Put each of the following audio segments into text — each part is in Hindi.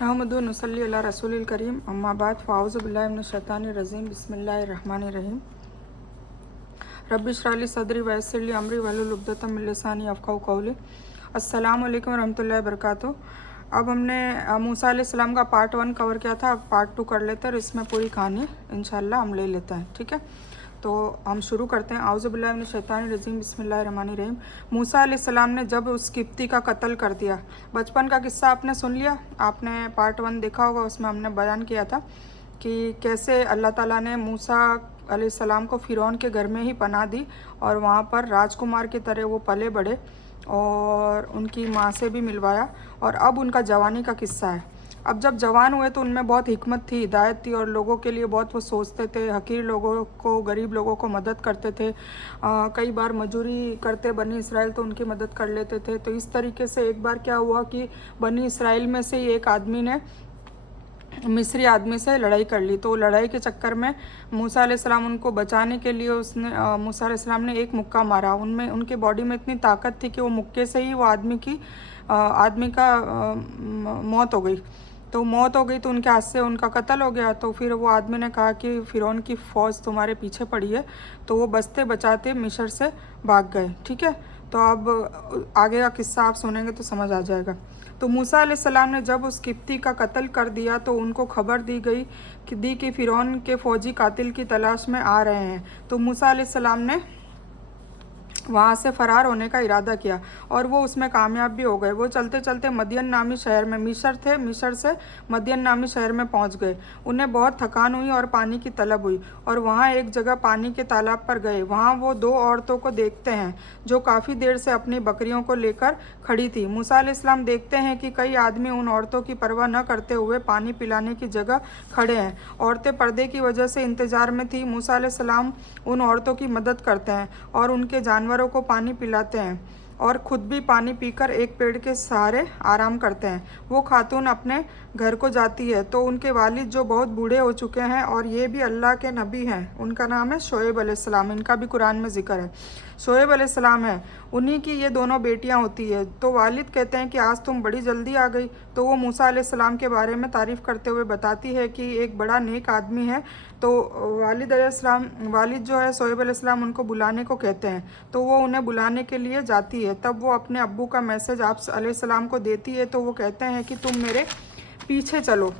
नहमदु नसल्ली अला रसूलिल करीम अम्मा बाद फ़ाऊज़ु बिल्लाहि मिनश शैतानिर रजीम बिस्मिल्लाहिर रहमानिर रहीम रब्बि इश्रह ली सदरी व यस्सिर ली अमरी वहलुल उक़दतम मिन लिसानी यफ़क़हू क़ौली। अस्सलामु अलैकुम रहमतुल्लाहि व बरकातुहू। अब हमने मूसा अलैहिस्सलाम का पार्ट 1 कवर किया था, अब पार्ट 2 कर लेते हैं और इसमें पूरी कहानी इंशाअल्लाह हम ले लेते हैं। ठीक है, तो हम शुरू करते हैं। आउज़ु बिल्लाहि मिनश शैतानिर रजीम बिस्मिल्लाहिर रहमानिर रहीम। मूसा अलैहिस्सलाम ने जब उस किप्ती का कत्ल कर दिया, बचपन का किस्सा आपने सुन लिया, आपने पार्ट 1 देखा होगा, उसमें हमने बयान किया था कि कैसे अल्लाह ताला ने मूसा अलैहिस्सलाम को फ़िरौन के घर में ही पनाह दी और वहाँ पर राजकुमार की तरह वो पले बढ़े और उनकी माँ से भी मिलवाया। और अब उनका जवानी का किस्सा है। अब जब जवान हुए तो उनमें बहुत हिकमत थी, हिदायत थी और लोगों के लिए बहुत वो सोचते थे, हकीर लोगों को, गरीब लोगों को मदद करते थे। कई बार मजूरी करते बनी इसराइल तो उनकी मदद कर लेते थे। तो इस तरीके से एक बार क्या हुआ कि बनी इसराइल में से ही एक आदमी ने मिस्री आदमी से लड़ाई कर ली। तो लड़ाई के चक्कर में मूसा अलैहिस्सलाम उनको बचाने के लिए मूसा अलैहिस्सलाम ने एक मुक्का मारा। उनमें उनके बॉडी में इतनी ताकत थी कि वो मुक्के से ही वो आदमी का मौत हो गई। तो मौत हो गई तो उनके हाथ से उनका कत्ल हो गया। तो फिर वो आदमी ने कहा कि फ़िरौन की फ़ौज तुम्हारे पीछे पड़ी है। तो वो बचते बचाते मिस्र से भाग गए। ठीक है, तो अब आगे का किस्सा आप सुनेंगे तो समझ आ जाएगा। तो मूसा अलैहिस्सलाम ने जब उस किप्ती का कत्ल कर दिया तो उनको खबर दी कि फ़िरौन के फ़ौजी कातिल की तलाश में आ रहे हैं। तो मूसा अलैहिस्सलाम ने वहाँ से फ़रार होने का इरादा किया और वो उसमें कामयाब भी हो गए। वो चलते चलते मदियन नामी शहर में, मिस्र से मदियन नामी शहर में पहुँच गए। उन्हें बहुत थकान हुई और पानी की तलब हुई और वहाँ एक जगह पानी के तालाब पर गए। वहाँ वो दो औरतों को देखते हैं जो काफ़ी देर से अपनी बकरियों को लेकर खड़ी थी। मूसा अलैहिस्सलाम देखते हैं कि कई आदमी उन औरतों की परवाह न करते हुए पानी पिलाने की जगह खड़े हैं। औरतें पर्दे की वजह से इंतज़ार में थी। मूसा अलैहिस्सलाम उन औरतों की मदद करते हैं और उनके जानवरों को पानी पिलाते हैं और ख़ुद भी पानी पीकर एक पेड़ के सहारे आराम करते हैं। वो खातून अपने घर को जाती है तो उनके वालिद जो बहुत बूढ़े हो चुके हैं और ये भी अल्लाह के नबी हैं, उनका नाम है शोएब अलैहिस्सलाम, इनका भी कुरान में जिक्र है, शोएब अलैहिस्सलाम है, उन्हीं की ये दोनों बेटियां होती है। तो वालिद कहते हैं कि आज तुम बड़ी जल्दी आ गई। तो वो मूसा अलैहिस्सलाम के बारे में तारीफ़ करते हुए बताती है कि एक बड़ा नेक आदमी है। तो वालिद जो है शोएब अलैहिस्सलाम उनको बुलाने को कहते हैं। तो वो उन्हें बुलाने के लिए जाती है। तब वो अपने अब्बू का मैसेज आप अलैहिस्सलाम को देती है। तो वो कहते हैं कि तुम मेरे पीछे चलो।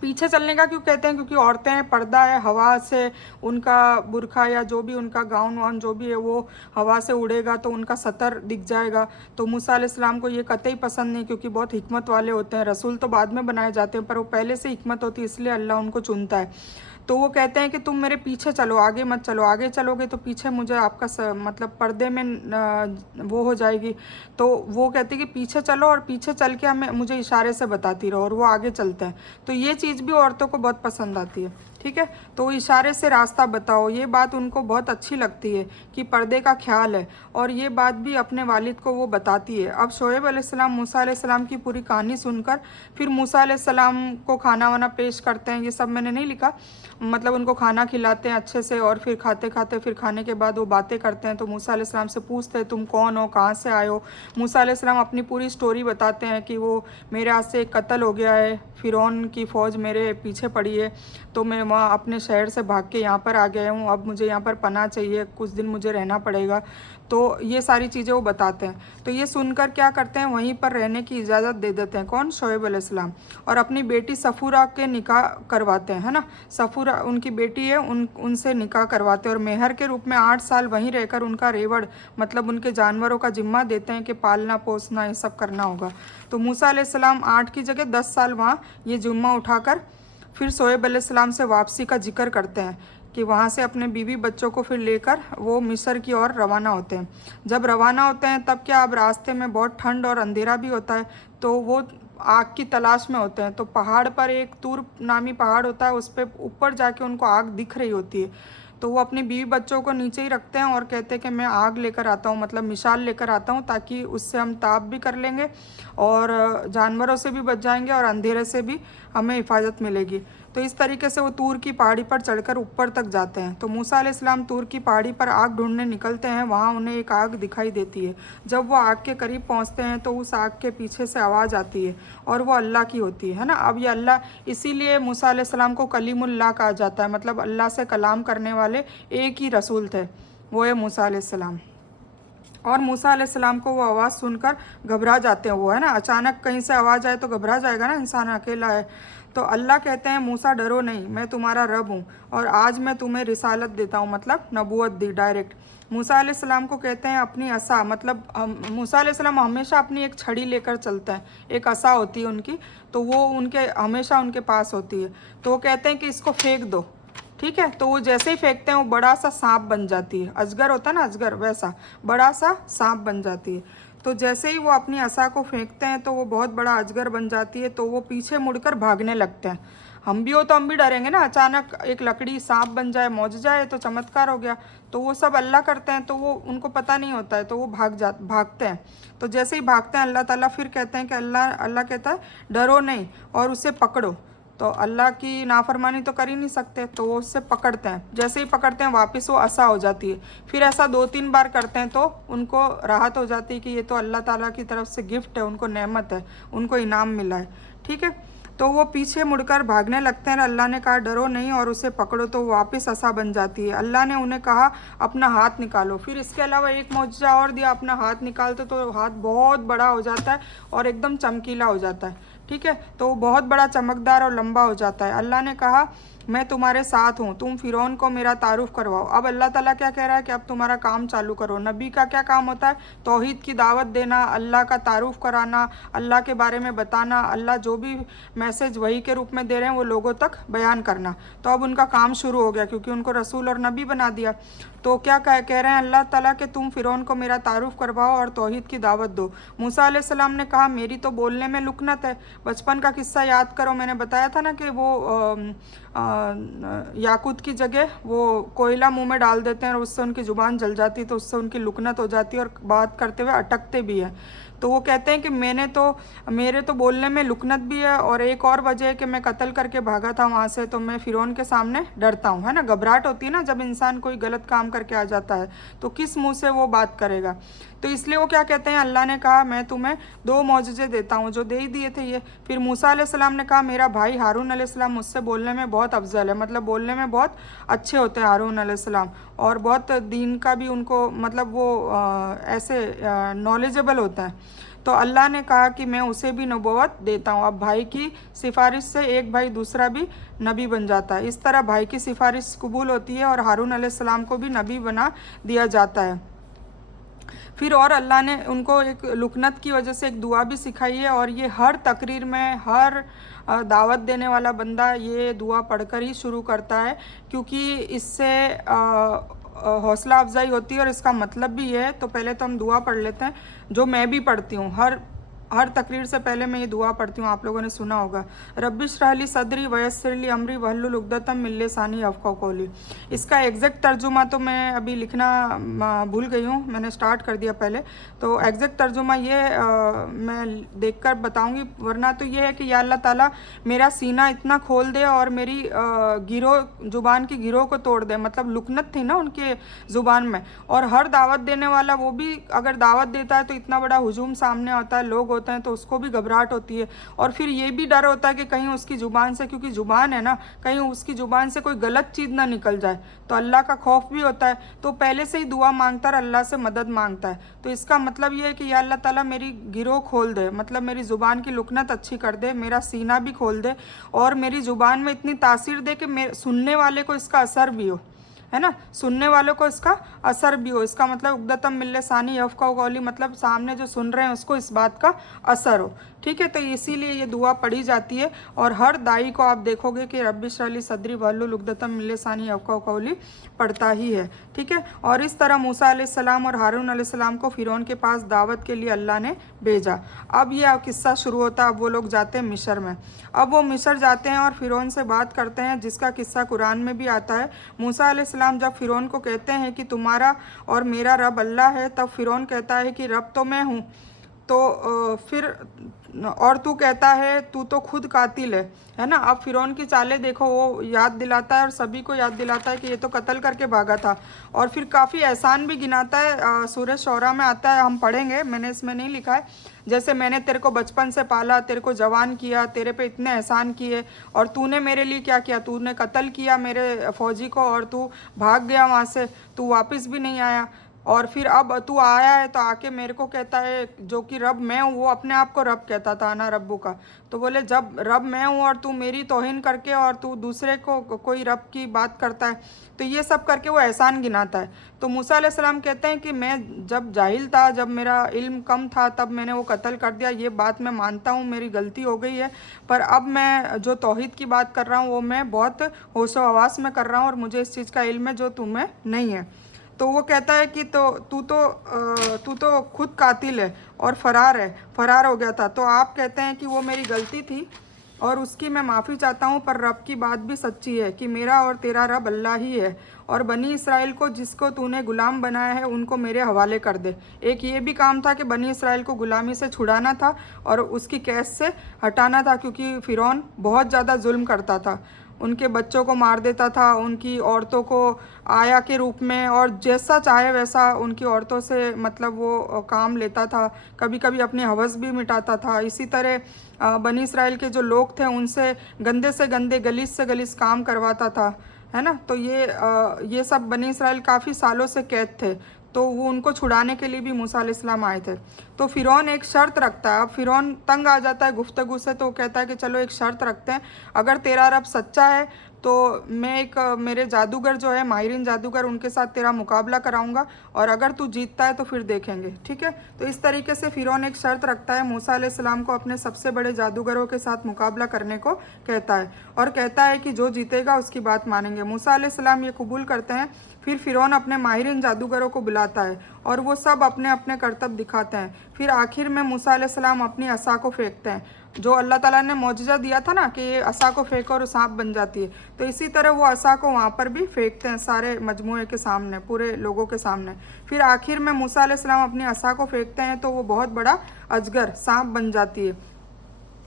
पीछे चलने का क्यों कहते हैं? क्योंकि औरतें, पर्दा है, हवा से उनका बुरखा या जो भी उनका गाउन वाउन जो भी है वो हवा से उड़ेगा तो उनका सतर दिख जाएगा। तो मूसा अलैहिस्सलाम को ये कतई पसंद नहीं, क्योंकि बहुत हिकमत वाले होते हैं। रसूल तो बाद में बनाए जाते हैं पर वो पहले से हिकमत होती है, इसलिए अल्लाह उनको चुनता है। तो वो कहते हैं कि तुम मेरे पीछे चलो, आगे मत चलो, आगे चलोगे तो पीछे मुझे आपका मतलब पर्दे में वो हो जाएगी। तो वो कहती है कि पीछे चलो और पीछे चल के मुझे इशारे से बताती रहो, और वो आगे चलते हैं। तो ये चीज़ भी औरतों को बहुत पसंद आती है। ठीक है, तो इशारे से रास्ता बताओ, ये बात उनको बहुत अच्छी लगती है कि पर्दे का ख्याल है, और ये बात भी अपने वालिद को वो बताती है। अब शोएब अलैहिस्सलाम मूसा अलैहिस्सलाम की पूरी कहानी सुनकर फिर मूसा अलैहिस्सलाम को खाना वाना पेश करते हैं। ये सब मैंने नहीं लिखा, मतलब उनको खाना खिलाते हैं अच्छे से, और फिर फिर खाने के बाद वो बातें करते हैं। तो मूसा अलैहिस्सलाम से पूछते हैं तुम कौन हो, कहाँ से आए हो। मूसा अलैहिस्सलाम अपनी पूरी स्टोरी बताते हैं कि वो मेरे हाथ से एक कत्ल हो गया है, फ़िरौन की फ़ौज मेरे पीछे पड़ी है, तो मैं वहाँ अपने शहर से भाग के यहाँ पर आ गया हूँ। अब मुझे यहाँ पर पनाह चाहिए, कुछ दिन मुझे रहना पड़ेगा। तो ये सारी चीज़ें वो बताते हैं। तो ये सुनकर क्या करते हैं, वहीं पर रहने की इजाज़त दे देते हैं। कौन? शोएब अलैहिस्सलाम। और अपनी बेटी सफ़ूरा के निकाह करवाते हैं, है ना। सफ़ूरा उनकी बेटी है, उनसे निकाह करवाते हैं और मेहर के रूप में 8 साल वहीं रहकर उनका रेवड़, मतलब उनके जानवरों का जिम्मा देते हैं कि पालना पोसना ये सब करना होगा। तो मूसा अलैहिस्सलाम 8 की जगह 10 साल वहाँ ये जिम्मा उठाकर फिर शोएब अलैहिस्सलाम से वापसी का जिक्र करते हैं कि वहाँ से अपने बीवी बच्चों को फिर लेकर वो मिस्र की ओर रवाना होते हैं। जब रवाना होते हैं तब क्या, अब रास्ते में बहुत ठंड और अंधेरा भी होता है, तो वो आग की तलाश में होते हैं। तो पहाड़ पर एक तूर नामी पहाड़ होता है, उस पर ऊपर जाके उनको आग दिख रही होती है। तो वो अपनी बीवी बच्चों को नीचे ही रखते हैं और कहते हैं कि मैं आग लेकर आता हूँ, मतलब मिसाल लेकर आता हूँ, ताकि उससे हम ताप भी कर लेंगे और जानवरों से भी बच जाएंगे और अंधेरे से भी हमें हिफाजत मिलेगी। तो इस तरीके से वो तूर की पहाड़ी पर चढ़कर ऊपर तक जाते हैं। तो मूसा अलैहिस्सलाम तूर की पहाड़ी पर आग ढूंढने निकलते हैं। वहाँ उन्हें एक आग दिखाई देती है। जब वो आग के करीब पहुँचते हैं तो उस आग के पीछे से आवाज़ आती है और वो अल्लाह की होती है ना। अब ये अल्लाह, इसीलिए मूसा अलैहिस्सलाम को कलीमुल्लाह कहा जाता है, मतलब अल्लाह से कलाम करने वाले एक ही रसूल थे, वो है मूसा अलैहिस्सलाम। और मूसा अलैहिस्सलाम को वो आवाज़ सुनकर घबरा जाते हैं। वो है ना, अचानक कहीं से आवाज़ आए तो घबरा जाएगा ना इंसान, अकेला है। तो अल्लाह कहते हैं मूसा डरो नहीं, मैं तुम्हारा रब हूँ और आज मैं तुम्हें रिसालत देता हूँ, मतलब नबूवत दी डायरेक्ट। मूसा अलैहिस्सलाम को कहते हैं अपनी असा, मतलब मूसा अलैहिस्सलाम हमेशा अपनी एक छड़ी लेकर चलते हैं, एक असा होती है उनकी, तो वो उनके हमेशा उनके पास होती है। तो वो कहते हैं कि इसको फेंक दो, ठीक है। तो वो जैसे ही फेंकते हैं वो बड़ा सा सांप बन जाती है, अजगर होता है ना अजगर, वैसा बड़ा सा सांप बन जाती है। तो जैसे ही वो अपनी असा को फेंकते हैं तो वो बहुत बड़ा अजगर बन जाती है। तो वो पीछे मुड़कर भागने लगते हैं। हम भी हो तो हम भी डरेंगे ना, अचानक एक लकड़ी सांप बन जाए, मौज जाए तो चमत्कार हो गया। तो वो सब अल्लाह करते हैं, तो वो उनको पता नहीं होता है, तो वो भागते हैं। तो जैसे ही भागते हैं अल्लाह ताला फिर कहते हैं कि अल्लाह कहता है डरो नहीं और उसे पकड़ो। तो अल्लाह की नाफरमानी तो कर ही नहीं सकते, तो वो उससे पकड़ते हैं। जैसे ही पकड़ते हैं वापस वो असा हो जाती है। फिर ऐसा 2-3 बार करते हैं तो उनको राहत हो जाती है कि ये तो अल्लाह ताला की तरफ से गिफ्ट है, उनको नेमत है, उनको इनाम मिला है, ठीक है। तो वो पीछे मुड़कर भागने लगते हैं। अल्लाह ने कहा डरो नहीं और उसे पकड़ो, तो वापस असा बन जाती है। अल्लाह ने उन्हें कहा अपना हाथ निकालो। फिर इसके अलावा एक मौजज़ा और दिया, अपना हाथ निकालते तो हाथ बहुत बड़ा हो जाता है और एकदम चमकीला हो जाता है, ठीक है। तो वो बहुत बड़ा चमकदार और लंबा हो जाता है। अल्लाह ने कहा मैं तुम्हारे साथ हूँ, तुम फ़िरौन को मेरा तारुफ करवाओ। अब अल्लाह ताला क्या कह रहा है कि अब तुम्हारा काम चालू करो। नबी का क्या काम होता है? तौहीद की दावत देना, अल्लाह का तारुफ कराना, अल्लाह के बारे में बताना, अल्लाह जो भी मैसेज वही के रूप में दे रहे हैं वो लोगों तक बयान करना। तो अब उनका काम शुरू हो गया क्योंकि उनको रसूल और नबी बना दिया। तो क्या कह रहे हैं अल्लाह ताला कि तुम फ़िरौन को मेरा तारुफ करवाओ और तौहीद की दावत दो। मूसा अलैहिस्सलाम ने कहा मेरी तो बोलने में लुकनत है। बचपन का किस्सा याद करो, मैंने बताया था ना कि वो याकूत की जगह वो कोयला मुंह में डाल देते हैं और उससे उनकी ज़ुबान जल जाती है, तो उससे उनकी लुकनत हो जाती है और बात करते हुए अटकते भी हैं। तो वो कहते हैं कि मेरे तो बोलने में लुकनत भी है और एक और वजह है कि मैं कत्ल करके भागा था वहाँ से, तो मैं फ़िरौन के सामने डरता हूँ, है ना। घबराहट होती है ना जब इंसान कोई गलत काम करके आ जाता है, तो किस मुंह से वो बात करेगा। तो इसलिए वो क्या कहते हैं, अल्लाह ने कहा मैं तुम्हें 2 मौजज़े देता हूँ, जो दे ही दिए थे ये। फिर मूसा अलैहिस्सलाम ने कहा मेरा भाई हारून अलैहिस्सलाम मुझसे बोलने में बहुत अफजल है, मतलब बोलने में बहुत अच्छे होते हैं हारून अलैहिस्सलाम, और बहुत दीन का भी उनको मतलब वो ऐसे नॉलेजेबल होता है। तो अल्लाह ने कहा कि मैं उसे भी नबूवत देता हूँ। अब भाई की सिफारिश से एक भाई दूसरा भी नबी बन जाता है। इस तरह भाई की सिफारिश कबूल होती है और हारून अलैहिस्सलाम को भी नबी बना दिया जाता है। फिर और अल्लाह ने उनको एक लुकनत की वजह से एक दुआ भी सिखाई है, और ये हर तकरीर में हर दावत देने वाला बंदा ये दुआ पढ़कर ही शुरू करता है, क्योंकि इससे हौसला अफजाई होती है और इसका मतलब भी है। तो पहले तो हम दुआ पढ़ लेते हैं, जो मैं भी पढ़ती हूँ हर तकरीर से पहले मैं ये दुआ पढ़ती हूँ, आप लोगों ने सुना होगा, रब्बि इश्रह ली सदरी वयस्सिर ली अमरी वहलुल उक़दतम मिन लिसानी यफ़क़हू क़ौली। इसका एग्जैक्ट तर्जुमा तो मैं अभी लिखना भूल गई हूँ, मैंने स्टार्ट कर दिया पहले। तो एग्जैक्ट तर्जुमा ये मैं देखकर बताऊँगी, वरना तो ये है कि या अल्लाह ताला मेरा सीना इतना खोल दे और मेरी ज़ुबान की गिरोह को तोड़ दे, मतलब लुकनत थी ना उनके ज़ुबान में। और हर दावत देने वाला वो भी अगर दावत देता है तो इतना बड़ा हुजूम सामने होता है, लोग होते हैं, तो उसको भी घबराहट होती है। और फिर ये भी डर होता है कि कहीं उसकी ज़ुबान से, क्योंकि ज़ुबान है ना, कहीं उसकी ज़ुबान से कोई गलत चीज़ ना निकल जाए, तो अल्लाह का खौफ भी होता है। तो पहले से ही दुआ मांगता है, अल्लाह से मदद मांगता है। तो इसका मतलब ये है कि या अल्लाह ताला मेरी गिरोह खोल दे, मतलब मेरी ज़ुबान की लुकनत अच्छी कर दे, मेरा सीना भी खोल दे और मेरी ज़ुबान में इतनी तासीर दे कि सुनने वाले को इसका असर भी हो, है ना, सुनने वालों को इसका असर भी हो। इसका मतलब उक़दतम मिन लिसानी यफ़क़हू क़ौली, मतलब सामने जो सुन रहे हैं उसको इस बात का असर हो, ठीक है। तो इसीलिए ये दुआ पढ़ी जाती है और हर दाई को आप देखोगे कि रब्बि इश्रह ली सदरी वहलुल उक़दतम मिन लिसानी यफ़क़हू क़ौली पढ़ता ही है, ठीक है। और इस तरह मूसा अलैहिस्सलाम और हारून अलैहिस्सलाम को फ़िरौन के पास दावत के लिए अल्लाह ने भेजा। अब यह किस्सा शुरू होता है, अब वो लोग जाते हैं मिस्र में। अब वो मिस्र जाते हैं और फ़िरौन से बात करते हैं, जिसका किस्सा कुरान में भी आता है। मूसा अलैहिस्सलाम जब फ़िरौन को कहते हैं कि तुम्हारा और मेरा रब अल्लाह है, तब फ़िरौन कहता है कि रब तो मैं हूँ। तो फिर और तू कहता है तू तो खुद कातिल है ना। अब फिरौन की चालें देखो, वो याद दिलाता है और सभी को याद दिलाता है कि ये तो कत्ल करके भागा था। और फिर काफ़ी एहसान भी गिनाता है, सूरह शौरा में आता है, हम पढ़ेंगे, मैंने इसमें नहीं लिखा है। जैसे मैंने तेरे को बचपन से पाला, तेरे को जवान किया, तेरे पे इतने एहसान किए, और तूने मेरे लिए क्या किया, तूने कत्ल किया मेरे फौजी को और तू भाग गया वहाँ से, तू वापस भी नहीं आया। और फिर अब तू आया है तो आके मेरे को कहता है, जो कि रब मैं हूँ, वो अपने आप को रब कहता था ना, रब्बू का। तो बोले जब रब मैं हूँ और तू मेरी तौहीन करके और तू दूसरे को कोई रब की बात करता है, तो ये सब करके वो एहसान गिनाता है। तो मूसा अलैहिस्सलाम कहते हैं कि मैं जब जाहिल था, जब मेरा इल्म कम था, तब मैंने वो कत्ल कर दिया, ये बात मैं मानता हूँ, मेरी गलती हो गई है। पर अब मैं जो तौहीद की बात कर रहा हूँ वो मैं बहुत होशो हवास में कर रहा हूँ और मुझे इस चीज़ का इल्म है जो तुम्हें नहीं है। तो वो कहता है कि तू तो खुद कातिल है और फरार हो गया था। तो आप कहते हैं कि वो मेरी गलती थी और उसकी मैं माफ़ी चाहता हूँ, पर रब की बात भी सच्ची है कि मेरा और तेरा रब अल्लाह ही है, और बनी इसराइल को जिसको तूने गुलाम बनाया है उनको मेरे हवाले कर दे। एक ये भी काम था कि बनी इसराइल को गुलामी से छुड़ाना था और उसकी कैद से हटाना था, क्योंकि फ़िरौन बहुत ज़्यादा जुल्म करता था, उनके बच्चों को मार देता था, उनकी औरतों को आया के रूप में, और जैसा चाहे वैसा उनकी औरतों से मतलब वो काम लेता था, कभी कभी अपनी हवस भी मिटाता था। इसी तरह बनी इसराइल के जो लोग थे उनसे गंदे से गंदे, गलीज से गलीज काम करवाता था, है ना। तो ये सब बनी इसराइल काफ़ी सालों से कैद थे, तो वो उनको छुड़ाने के लिए भी मूसा अलैहिस्सलाम आए थे। तो फ़िरौन एक शर्त रखता है। अब फ़िरौन तंग आ जाता है गुफ्तगू से, तो कहता है कि चलो एक शर्त रखते हैं, अगर तेरा रब सच्चा है तो मैं एक मेरे जादूगर जो है, माहिरीन जादूगर, उनके साथ तेरा मुकाबला कराऊंगा, और अगर तू जीतता है तो फिर देखेंगे, ठीक है। तो इस तरीके से फ़िरौन एक शर्त रखता है, मूसा अलैहिस्सलाम को अपने सबसे बड़े जादूगरों के साथ मुकाबला करने को कहता है, और कहता है कि जो जीतेगा उसकी बात मानेंगे। मूसा अलैहिस्सलाम ये कबूल करते हैं। फिर फ़िरौन अपने माहिरीन जादूगरों को बुलाता है और वो सब अपने अपने करतब दिखाते हैं। फिर आखिर में मूसा अलैहिस्सलाम अपनी असा को फेंकते हैं, जो अल्लाह ताला ने मौजज़ा दिया था ना कि ये असा को फेंको और सांप बन जाती है, तो इसी तरह वो असा को वहाँ पर भी फेंकते हैं सारे मजमूए के सामने, पूरे लोगों के सामने। फिर आखिर में मूसा अलैहिस्सलाम अपनी असा को फेंकते हैं तो वो बहुत बड़ा अजगर सांप बन जाती है,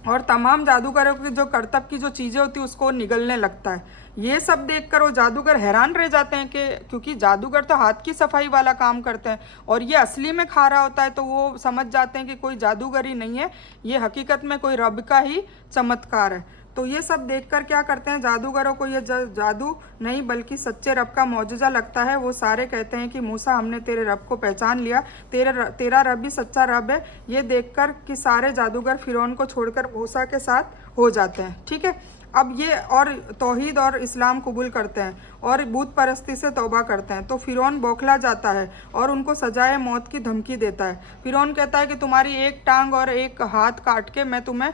और तमाम जादूगरों की जो करतब की जो चीज़ें होती है उसको निगलने लगता है। ये सब देखकर वो जादूगर हैरान रह जाते हैं कि क्योंकि जादूगर तो हाथ की सफाई वाला काम करते हैं और ये असली में खा रहा होता है, तो वो समझ जाते हैं कि कोई जादूगर ही नहीं है, ये हकीकत में कोई रब का ही चमत्कार है। तो ये सब देखकर क्या करते हैं, जादूगरों को ये जादू नहीं बल्कि सच्चे रब का मौजज़ा लगता है। वो सारे कहते हैं कि मूसा हमने तेरे रब को पहचान लिया, तेरा रब भी सच्चा रब है। ये देखकर कि सारे जादूगर फ़िरौन को छोड़कर मूसा के साथ हो जाते हैं, ठीक है। अब ये और तौहीद और इस्लाम कबूल करते हैं और बूत परस्ती से तौबा करते हैं। तो फ़िरौन बौखला जाता है और उनको सजाए मौत की धमकी देता है। फ़िरौन कहता है कि तुम्हारी एक टांग और एक हाथ काट के मैं तुम्हें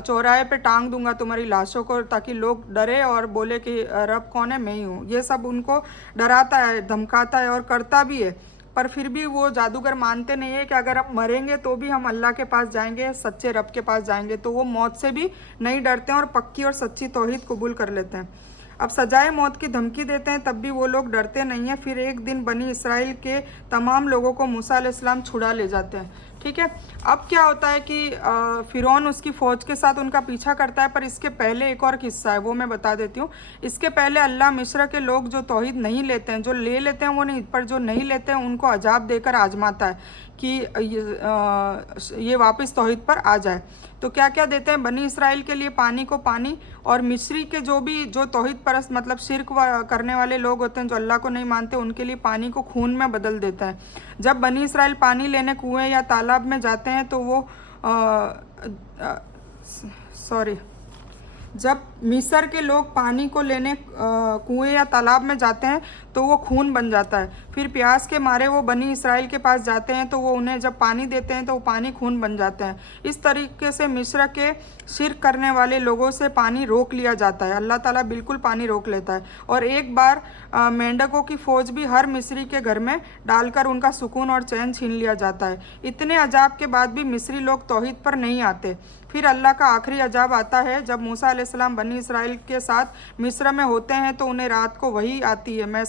चौराहे पे टांग दूंगा तुम्हारी लाशों को, ताकि लोग डरे और बोले कि रब कौन है, मैं ही हूँ। ये सब उनको डराता है, धमकाता है और करता भी है। पर फिर भी वो जादूगर मानते नहीं है कि अगर हम मरेंगे तो भी हम अल्लाह के पास जाएंगे, सच्चे रब के पास जाएंगे। तो वो मौत से भी नहीं डरते हैं और पक्की और सच्ची तौहीद कबूल कर लेते हैं। अब सजाए मौत की धमकी देते हैं तब भी वो लोग डरते नहीं हैं। फिर एक दिन बनी इसराइल के तमाम लोगों को मूसा अलैहिस्सलाम छुड़ा ले जाते हैं, ठीक है। अब क्या होता है कि फ़िरौन उसकी फ़ौज के साथ उनका पीछा करता है, पर इसके पहले एक और किस्सा है, वो मैं बता देती हूँ। इसके पहले अल्लाह मिस्र के लोग जो तौहीद नहीं लेते हैं, जो ले लेते हैं वो नहीं, पर जो नहीं लेते हैं उनको अजाब देकर आजमाता है कि ये वापस तौहीद पर आ जाए। तो क्या क्या देते हैं, बनी इसराइल के लिए पानी को पानी, और मिस्री के जो तौहीद परस्त मतलब शिर्क करने वाले लोग होते हैं, जो अल्लाह को नहीं मानते, उनके लिए पानी को खून में बदल देता है। जब बनी इसराइल पानी लेने कुएं या तालाब में जाते हैं तो वो जब मिस्र के लोग पानी को लेने कुएं या तालाब में जाते हैं तो वो खून बन जाता है। फिर प्यास के मारे वो बनी इसराइल के पास जाते हैं तो वो उन्हें जब पानी देते हैं तो वो पानी खून बन जाते हैं। इस तरीके से मिस्र के शिर्क करने वाले लोगों से पानी रोक लिया जाता है, अल्लाह ताला बिल्कुल पानी रोक लेता है। और एक बार मेंढकों की फ़ौज भी हर मिस्री के घर में डालकर उनका सुकून और चैन छीन लिया जाता है। इतने अजाब के बाद भी मिस्री लोग तौहीद पर नहीं आते। फिर अल्लाह का आखिरी अजाब आता है जब मूसा अलैहिस्सलाम बनी इसराइल के साथ मिस्र में होते हैं तो उन्हें रात को वही आती है। मैं